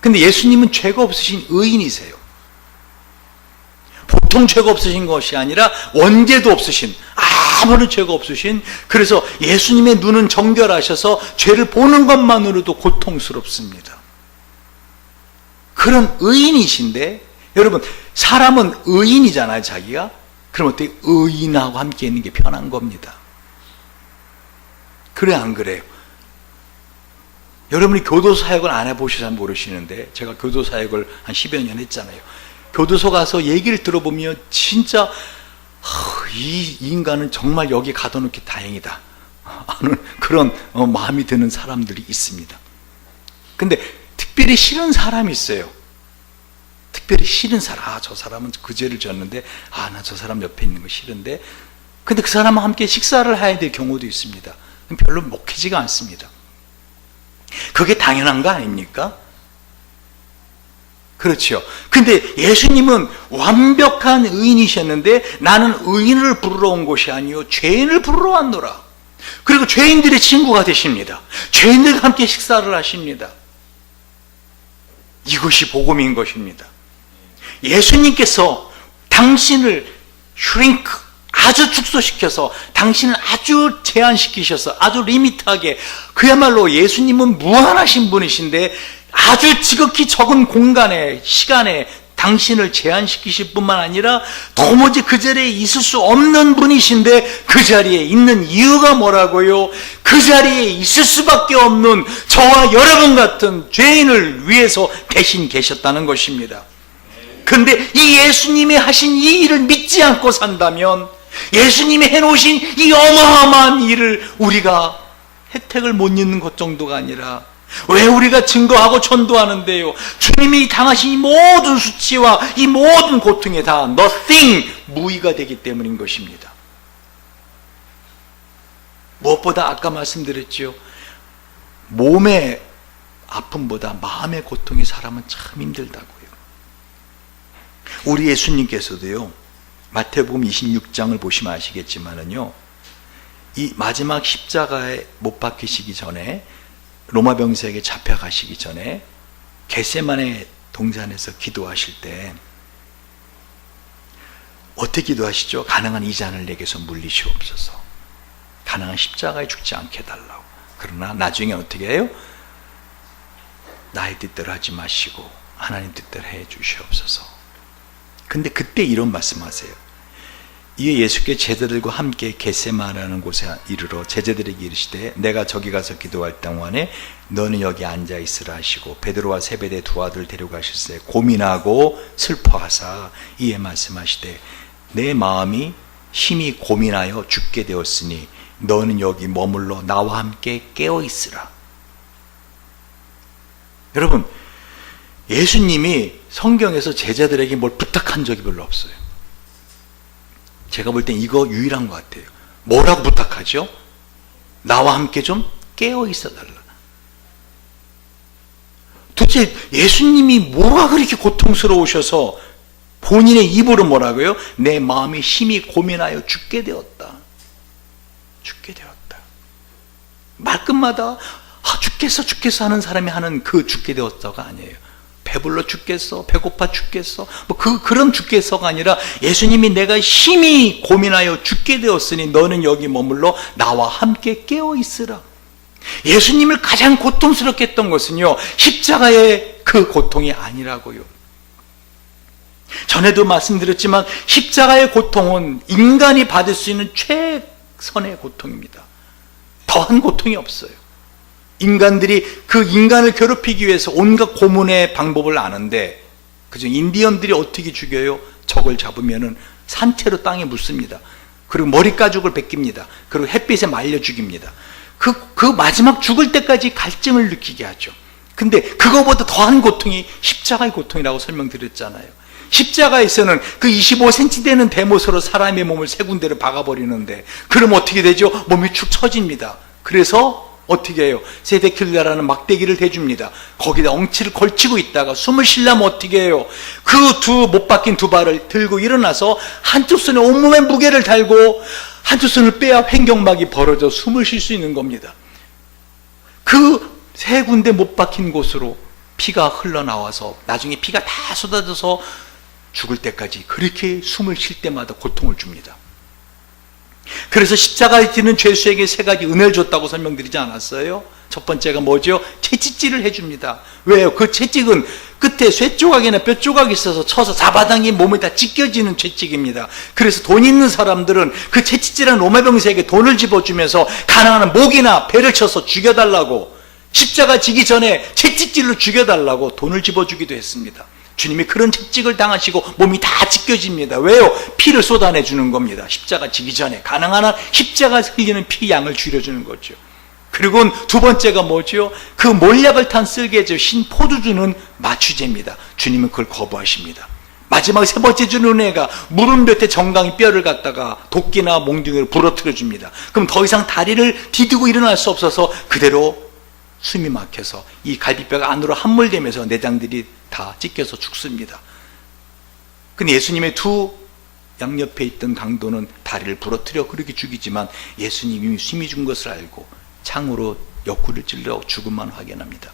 근데 예수님은 죄가 없으신 의인이세요. 보통 죄가 없으신 것이 아니라 원죄도 없으신, 아무런 죄가 없으신, 그래서 예수님의 눈은 정결하셔서 죄를 보는 것만으로도 고통스럽습니다. 그런 의인이신데, 여러분, 사람은 의인이잖아요, 자기가. 그럼 어떻게 의인하고 함께 있는 게 편한 겁니다. 그래 안 그래요? 여러분이 교도사역을 안 해보셔서 모르시는데, 제가 교도사역을 한 10여 년 했잖아요. 교도소 가서 얘기를 들어보면 진짜 이 인간은 정말 여기 가둬놓기 다행이다 하는 그런 마음이 드는 사람들이 있습니다. 근데 특별히 싫은 사람이 있어요. 특별히 싫은 사람, 저 사람은 그 죄를 졌는데 나 저 사람 옆에 있는 거 싫은데, 근데 그 사람과 함께 식사를 해야 될 경우도 있습니다. 별로 먹히지가 않습니다. 그게 당연한 거 아닙니까? 그렇죠. 근데 예수님은 완벽한 의인이셨는데, 나는 의인을 부르러 온 것이 아니요 죄인을 부르러 왔노라. 그리고 죄인들의 친구가 되십니다. 죄인들과 함께 식사를 하십니다. 이것이 복음인 것입니다. 예수님께서 당신을 슈링크, 아주 축소시켜서 당신을 아주 제한시키셔서 아주 리미트하게, 그야말로 예수님은 무한하신 분이신데 아주 지극히 적은 공간에, 시간에 당신을 제한시키실 뿐만 아니라 도무지 그 자리에 있을 수 없는 분이신데, 그 자리에 있는 이유가 뭐라고요? 그 자리에 있을 수밖에 없는 저와 여러분 같은 죄인을 위해서 대신 계셨다는 것입니다. 근데 이 예수님이 하신 이 일을 믿지 않고 산다면, 예수님이 해놓으신 이 어마어마한 일을 우리가 혜택을 못 입는 것 정도가 아니라, 왜 우리가 증거하고 전도하는데요, 주님이 당하신 이 모든 수치와 이 모든 고통에 다 nothing, 무의가 되기 때문인 것입니다. 무엇보다 아까 말씀드렸죠, 몸의 아픔보다 마음의 고통이 사람은 참 힘들다고요. 우리 예수님께서도요, 마태복음 26장을 보시면 아시겠지만은요, 이 마지막 십자가에 못 박히시기 전에, 로마 병사에게 잡혀가시기 전에 겟세마네 동산에서 기도하실 때 어떻게 기도하시죠? 가능한 이 잔을 내게서 물리시옵소서. 가능한 십자가에 죽지 않게 해달라고. 그러나 나중에 어떻게 해요? 나의 뜻대로 하지 마시고 하나님 뜻대로 해 주시옵소서. 근데 그때 이런 말씀하세요. 이에 예수께 제자들과 함께 겟세마네라는 곳에 이르러 제자들에게 이르시되 내가 저기 가서 기도할 동안에 너는 여기 앉아 있으라 하시고 베드로와 세베대 두 아들 데려가실세 고민하고 슬퍼하사 이에 말씀하시되 내 마음이 심히 고민하여 죽게 되었으니 너는 여기 머물러 나와 함께 깨어 있으라. 여러분, 예수님이 성경에서 제자들에게 뭘 부탁한 적이 별로 없어요. 제가 볼 땐 이거 유일한 것 같아요. 뭐라고 부탁하죠? 나와 함께 좀 깨어 있어 달라. 도대체 예수님이 뭐가 그렇게 고통스러우셔서 본인의 입으로 뭐라고요? 내 마음이 심히 고민하여 죽게 되었다. 죽게 되었다. 말끝마다 죽겠어 하는 사람이 하는 그 죽게 되었다가 아니에요. 배불러 죽겠어, 배고파 죽겠어, 그런 죽겠어가 아니라 예수님이 내가 심히 고민하여 죽게 되었으니 너는 여기 머물러 나와 함께 깨어 있으라. 예수님을 가장 고통스럽게 했던 것은요, 십자가의 그 고통이 아니라고요. 전에도 말씀드렸지만 십자가의 고통은 인간이 받을 수 있는 최선의 고통입니다. 더한 고통이 없어요. 인간들이 그 인간을 괴롭히기 위해서 온갖 고문의 방법을 아는데, 그죠? 인디언들이 어떻게 죽여요? 적을 잡으면은 산채로 땅에 묻습니다. 그리고 머리 가죽을 벗깁니다. 그리고 햇빛에 말려 죽입니다. 그 마지막 죽을 때까지 갈증을 느끼게 하죠. 근데 그거보다 더한 고통이 십자가의 고통이라고 설명드렸잖아요. 십자가에서는 그 25cm 되는 대못으로 사람의 몸을 세 군데를 박아버리는데, 그럼 어떻게 되죠? 몸이 축 처집니다. 그래서 어떻게 해요? 세데킬라라는 막대기를 대줍니다. 거기다 엉치를 걸치고 있다가 숨을 쉬려면 어떻게 해요? 그 못 박힌 두 발을 들고 일어나서 한쪽 손에 온몸에 무게를 달고 한쪽 손을 빼야 횡격막이 벌어져 숨을 쉴 수 있는 겁니다. 그 세 군데 못 박힌 곳으로 피가 흘러나와서 나중에 피가 다 쏟아져서 죽을 때까지 그렇게 숨을 쉴 때마다 고통을 줍니다. 그래서 십자가에 지는 죄수에게 세 가지 은혜를 줬다고 설명드리지 않았어요? 첫 번째가 뭐죠? 채찍질을 해줍니다. 왜요? 그 채찍은 끝에 쇠조각이나 뼈조각이 있어서 쳐서 잡아당긴 몸에 다 찢겨지는 채찍입니다. 그래서 돈 있는 사람들은 그 채찍질한 로마병사에게 돈을 집어주면서 가능한 한 목이나 배를 쳐서 죽여달라고, 십자가 지기 전에 채찍질로 죽여달라고 돈을 집어주기도 했습니다. 주님이 그런 채찍을 당하시고 몸이 다 찢겨집니다. 왜요? 피를 쏟아내주는 겁니다. 십자가 지기 전에 가능한 한 십자가 흘리는 피 양을 줄여주는 거죠. 그리고 두 번째가 뭐죠? 그 몰약을 탄 쓸개죠. 신 포도주는 마취제입니다. 주님은 그걸 거부하십니다. 마지막 세 번째 주는 은혜가 무릎 밑에 정강이 뼈를 갖다가 도끼나 몽둥이로 부러뜨려 줍니다. 그럼 더 이상 다리를 디디고 일어날 수 없어서 그대로 숨이 막혀서 이 갈비뼈가 안으로 함몰되면서 내장들이 다 찢겨서 죽습니다. 근데 예수님의 두 양옆에 있던 강도는 다리를 부러뜨려 그렇게 죽이지만 예수님이 이미 숨이 준 것을 알고 창으로 옆구리를 찔러 죽음만 확인합니다.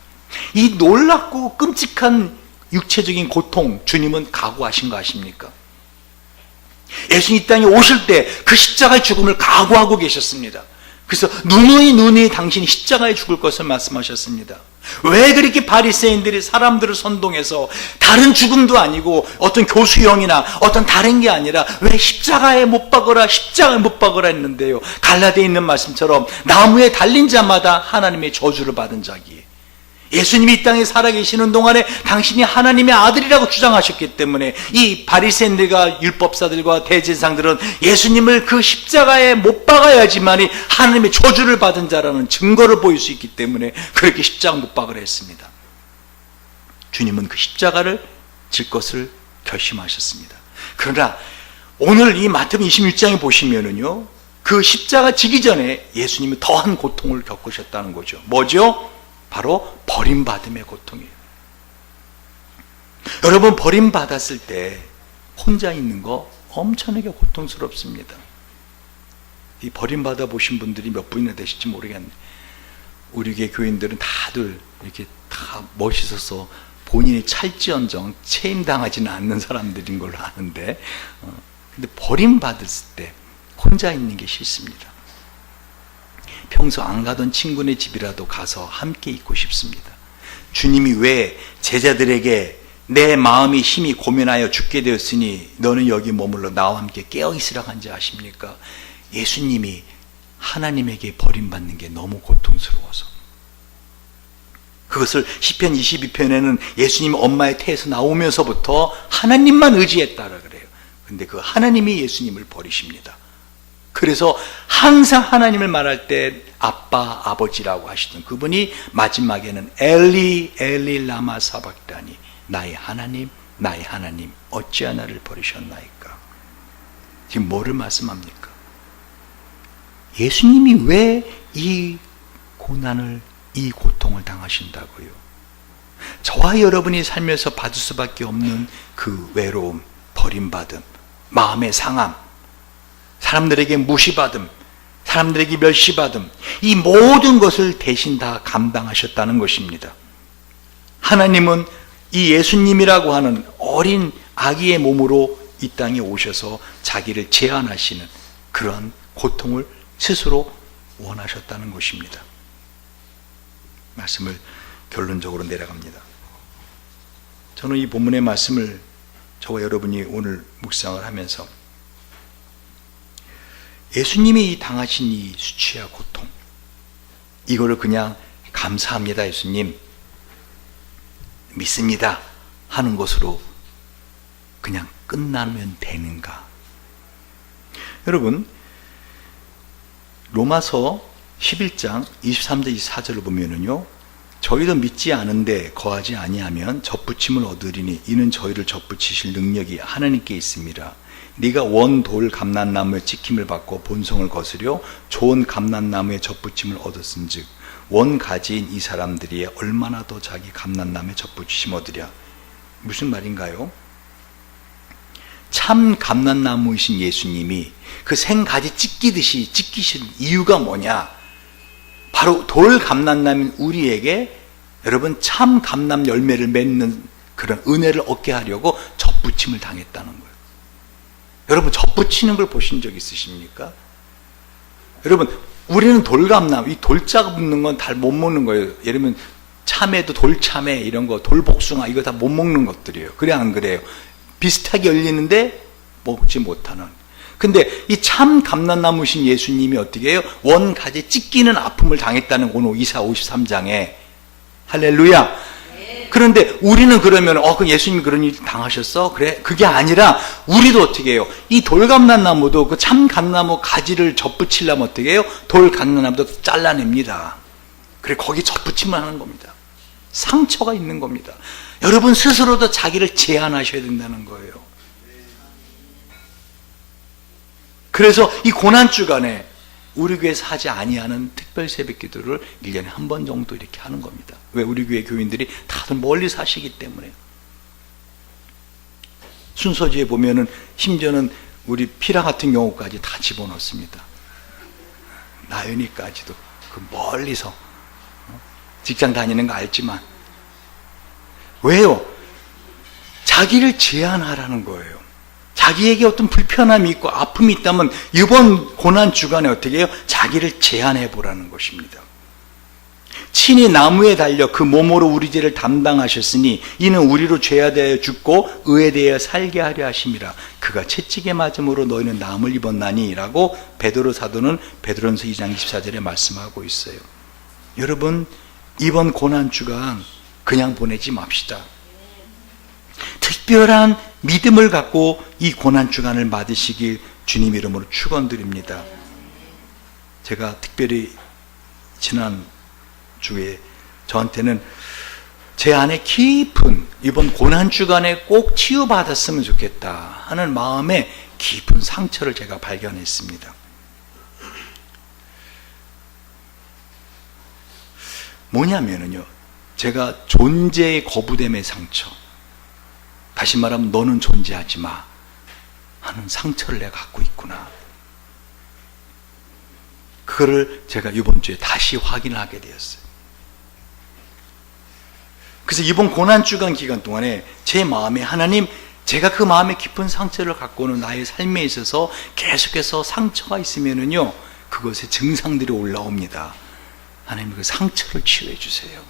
이 놀랍고 끔찍한 육체적인 고통 주님은 각오하신 거 아십니까? 예수님 이 땅에 오실 때 그 십자가의 죽음을 각오하고 계셨습니다. 그래서 누누이 당신이 십자가에 죽을 것을 말씀하셨습니다. 왜 그렇게 바리새인들이 사람들을 선동해서 다른 죽음도 아니고 어떤 교수형이나 어떤 다른 게 아니라 왜 십자가에 못 박으라 했는데요, 갈라디아에 있는 말씀처럼 나무에 달린 자마다 하나님의 저주를 받은 자기에, 예수님이 이 땅에 살아계시는 동안에 당신이 하나님의 아들이라고 주장하셨기 때문에 이 바리새인들과 율법사들과 대제사장들은 예수님을 그 십자가에 못 박아야지만이 하나님의 저주를 받은 자라는 증거를 보일 수 있기 때문에 그렇게 십자가 못 박으려 했습니다. 주님은 그 십자가를 질 것을 결심하셨습니다. 그러나 오늘 이 마태복음 26장에 보시면은요, 그 십자가 지기 전에 예수님이 더한 고통을 겪으셨다는 거죠. 뭐죠? 바로 버림받음의 고통이에요. 여러분, 버림받았을 때 혼자 있는 거 엄청나게 고통스럽습니다. 이 버림받아 보신 분들이 몇 분이나 되실지 모르겠네. 우리 교회 교인들은 다들 이렇게 다 멋있어서 본인이 찰지언정 체임당하지는 않는 사람들인 걸로 아는데, 근데 버림받았을 때 혼자 있는 게 싫습니다. 평소 안 가던 친구네 집이라도 가서 함께 있고 싶습니다. 주님이 왜 제자들에게 내 마음이 심히 고민하여 죽게 되었으니 너는 여기 머물러 나와 함께 깨어있으라 한지 아십니까? 예수님이 하나님에게 버림받는 게 너무 고통스러워서, 그것을 시편 22편에는 예수님 엄마의 태에서 나오면서부터 하나님만 의지했다라 그래요. 근데 그 하나님이 예수님을 버리십니다. 그래서 항상 하나님을 말할 때 아빠, 아버지라고 하시던 그분이 마지막에는 엘리 엘리 라마 사박다니, 나의 하나님 어찌하여 나를 버리셨나이까. 지금 뭐를 말씀합니까? 예수님이 왜 이 고난을, 이 고통을 당하신다고요? 저와 여러분이 살면서 받을 수밖에 없는 그 외로움, 버림받음, 마음의 상함, 사람들에게 무시받음, 사람들에게 멸시받음, 이 모든 것을 대신 다 감당하셨다는 것입니다. 하나님은 이 예수님이라고 하는 어린 아기의 몸으로 이 땅에 오셔서 자기를 제한하시는 그런 고통을 스스로 원하셨다는 것입니다. 말씀을 결론적으로 내려갑니다. 저는 이 본문의 말씀을 저와 여러분이 오늘 묵상을 하면서 예수님이 당하신 이 수치와 고통, 이거를 그냥 감사합니다 예수님, 믿습니다 하는 것으로 그냥 끝나면 되는가? 여러분, 로마서 11장 23절 24절을 보면은요, 저희도 믿지 않은데 거하지 아니하면 접붙임을 얻으리니 이는 저희를 접붙이실 능력이 하나님께 있습니다. 네가 원 돌 감람나무에 찍힘을 받고 본성을 거스려 좋은 감람나무에 접붙임을 얻었은즉 원 가지인 이 사람들이 얼마나 더 자기 감람나무에 접붙이심 얻으랴. 무슨 말인가요? 참 감람나무이신 예수님이 그 생가지 찢기듯이 찢기신 이유가 뭐냐? 바로 돌 감람나무인 우리에게 여러분 참 감람 열매를 맺는 그런 은혜를 얻게 하려고 접붙임을 당했다는 거예요. 여러분 접붙이는 걸 보신 적 있으십니까? 여러분 우리는 돌감람, 이 돌자가 붙는 건 다 못 먹는 거예요. 예를 들면 참외도 돌참외 이런 거, 돌복숭아 이거 다 못 먹는 것들이에요. 그래 안 그래요? 비슷하게 열리는데 먹지 못하는. 근데 이 참 감람나무신 예수님이 어떻게 해요? 원 가지 찢기는 아픔을 당했다는 오늘 이사 53장에. 할렐루야. 그런데 우리는 그러면 그 예수님이 그런 일 당하셨어? 그래? 그게 아니라 우리도 어떻게 해요? 이 돌감람나무도 그 참 감나무 가지를 접붙이려면 어떻게 해요? 돌감람나무도 잘라냅니다. 그래 거기 접붙임을 하는 겁니다. 상처가 있는 겁니다. 여러분 스스로도 자기를 제한하셔야 된다는 거예요. 그래서 이 고난주간에 우리 교회에서 하지 아니하는 특별 새벽 기도를 1년에 한 번 정도 이렇게 하는 겁니다. 왜? 우리 교회 교인들이 다들 멀리 사시기 때문에. 순서지에 보면은 심지어는 우리 피라 같은 경우까지 다 집어넣습니다. 나연이까지도 그 멀리서 직장 다니는 거 알지만. 왜요? 자기를 제한하라는 거예요. 자기에게 어떤 불편함이 있고 아픔이 있다면 이번 고난 주간에 어떻게 해요? 자기를 제한해 보라는 것입니다. 친히 나무에 달려 그 몸으로 우리 죄를 담당하셨으니 이는 우리로 죄에 대하여 죽고 의에 대하여 살게 하려 하심이라. 그가 채찍에 맞음으로 너희는 나음을 입었나니 라고 베드로 사도는 베드로전서 2장 24절에 말씀하고 있어요. 여러분 이번 고난 주간 그냥 보내지 맙시다. 특별한 믿음을 갖고 이 고난주간을 맞으시길 주님 이름으로 축원드립니다. 제가 특별히 지난 주에 저한테는 제 안에 깊은 이번 고난주간에 꼭 치유받았으면 좋겠다 하는 마음에 깊은 상처를 제가 발견했습니다. 뭐냐면요, 제가 존재의 거부됨의 상처, 다시 말하면 너는 존재하지 마 하는 상처를 내가 갖고 있구나. 그거를 제가 이번 주에 다시 확인하게 되었어요. 그래서 이번 고난주간 기간 동안에 제 마음에 하나님, 제가 그 마음에 깊은 상처를 갖고 오는 나의 삶에 있어서 계속해서 상처가 있으면은요, 그것의 증상들이 올라옵니다. 하나님 그 상처를 치유해 주세요.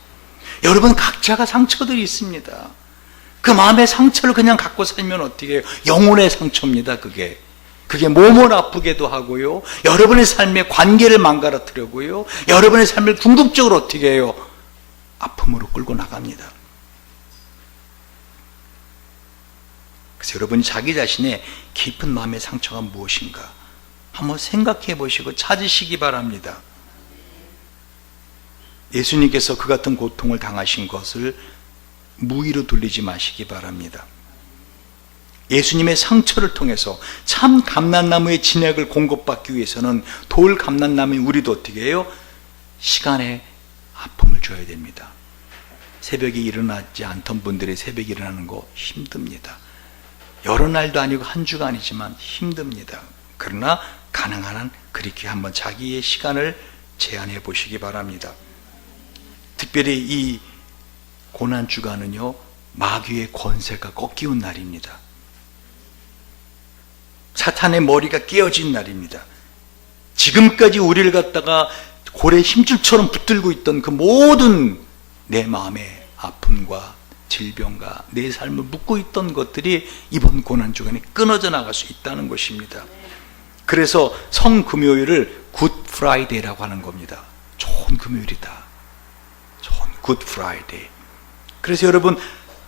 여러분 각자가 상처들이 있습니다. 그 마음의 상처를 그냥 갖고 살면 어떻게 해요? 영혼의 상처입니다. 그게 몸을 아프게도 하고요, 여러분의 삶의 관계를 망가뜨리고요, 여러분의 삶을 궁극적으로 어떻게 해요? 아픔으로 끌고 나갑니다. 그래서 여러분이 자기 자신의 깊은 마음의 상처가 무엇인가 한번 생각해 보시고 찾으시기 바랍니다. 예수님께서 그 같은 고통을 당하신 것을 무의로 돌리지 마시기 바랍니다. 예수님의 상처를 통해서 참 감람나무의 진액을 공급받기 위해서는 돌 감람나무인 우리도 어떻게 해요? 시간에 아픔을 줘야 됩니다. 새벽에 일어나지 않던 분들이 새벽에 일어나는 거 힘듭니다. 여러 날도 아니고 한 주가 아니지만 힘듭니다. 그러나 가능한 한 그렇게 한번 자기의 시간을 제한해 보시기 바랍니다. 특별히 이 고난주간은요, 마귀의 권세가 꺾이운 날입니다. 사탄의 머리가 깨어진 날입니다. 지금까지 우리를 갖다가 고래 힘줄처럼 붙들고 있던 그 모든 내 마음의 아픔과 질병과 내 삶을 묶고 있던 것들이 이번 고난주간에 끊어져 나갈 수 있다는 것입니다. 그래서 성금요일을 굿 프라이데이라고 하는 겁니다. 좋은 금요일이다. 좋은 굿 프라이데이. 그래서 여러분,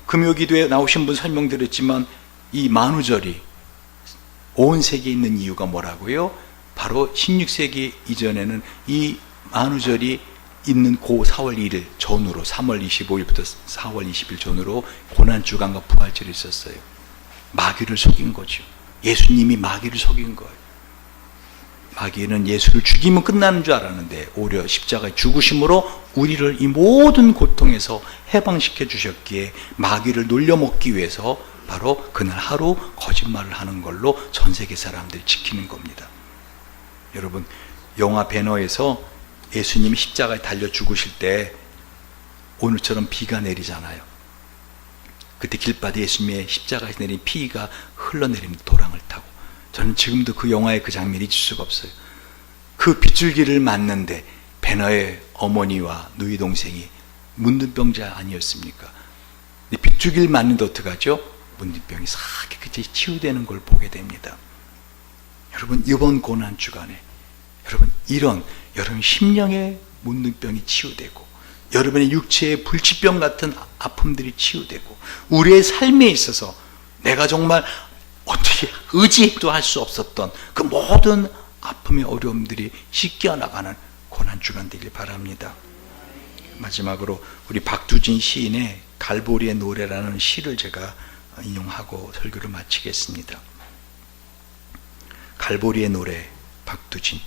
금요기도에 나오신 분 설명드렸지만 이 만우절이 온 세계에 있는 이유가 뭐라고요? 바로 16세기 이전에는 이 만우절이 있는 고 4월 1일 전후로 3월 25일부터 4월 20일 전후로 고난주간과 부활절이 있었어요. 마귀를 속인 거죠. 예수님이 마귀를 속인 거예요. 마귀는 예수를 죽이면 끝나는 줄 알았는데 오히려 십자가의 죽으심으로 우리를 이 모든 고통에서 해방시켜 주셨기에 마귀를 놀려먹기 위해서 바로 그날 하루 거짓말을 하는 걸로 전 세계 사람들이 지키는 겁니다. 여러분, 영화 배너에서 예수님이 십자가에 달려 죽으실 때 오늘처럼 비가 내리잖아요. 그때 길바닥에 예수님의 십자가에서 내린 피가 흘러내립니다. 도랑을 타고. 저는 지금도 그 영화의 그 장면이 잊을 수가 없어요. 그 빗줄기를 맞는데 배너의 어머니와 누이 동생이 문둥병자 아니었습니까? 빗줄기를 맞는데 어떡하죠? 문둥병이 싹 깨끗이 치유되는 걸 보게 됩니다. 여러분, 이번 고난주간에 여러분 여러분 심령의 문둥병이 치유되고 여러분의 육체의 불치병 같은 아픔들이 치유되고 우리의 삶에 있어서 내가 정말 어떻게 의지도 할 수 없었던 그 모든 아픔의 어려움들이 씻겨나가는 고난주간 되길 바랍니다. 마지막으로 우리 박두진 시인의 갈보리의 노래라는 시를 제가 인용하고 설교를 마치겠습니다. 갈보리의 노래, 박두진.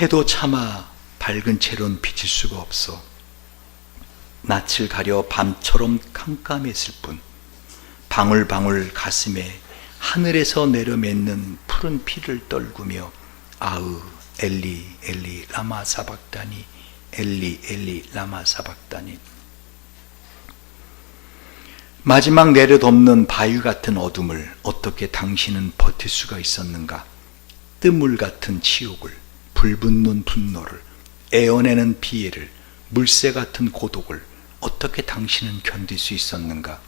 해도 차마 밝은 채로는 비칠 수가 없어. 낯을 가려 밤처럼 캄캄했을 뿐 방울방울 가슴에 하늘에서 내려맺는 푸른 피를 떨구며 아으 엘리 엘리 라마 사박다니 엘리 엘리 라마 사박다니. 마지막 내려덮는 바위 같은 어둠을 어떻게 당신은 버틸 수가 있었는가? 뜨물 같은 치욕을, 불붙는 분노를, 애어내는 비애를, 물새 같은 고독을 어떻게 당신은 견딜 수 있었는가?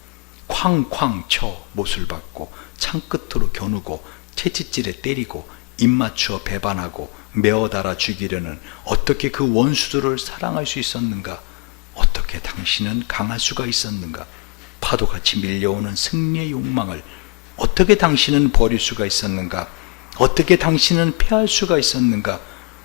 쾅쾅 쳐 못을 받고 창끝으로 겨누고 채찍질에 때리고 입맞추어 배반하고 메어달아 죽이려는 어떻게 그 원수들을 사랑할 수 있었는가? 어떻게 당신은 강할 수가 있었는가? 파도같이 밀려오는 승리의 욕망을 어떻게 당신은 버릴 수가 있었는가? 어떻게 당신은 패할 수가 있었는가?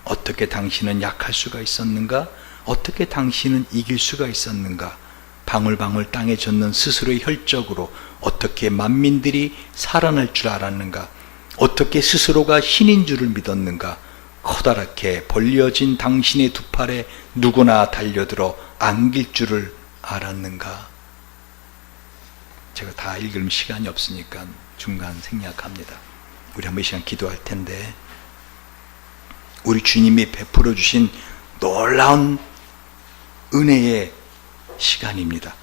어떻게 당신은 약할 수가 있었는가? 어떻게 당신은 이길 수가 있었는가? 방울방울 땅에 젖는 스스로의 혈적으로 어떻게 만민들이 살아날 줄 알았는가? 어떻게 스스로가 신인 줄을 믿었는가? 커다랗게 벌려진 당신의 두 팔에 누구나 달려들어 안길 줄을 알았는가? 제가 다 읽을 시간이 없으니까 중간 생략합니다. 우리 한번 이 시간 기도할 텐데, 우리 주님이 베풀어 주신 놀라운 은혜의 시간입니다.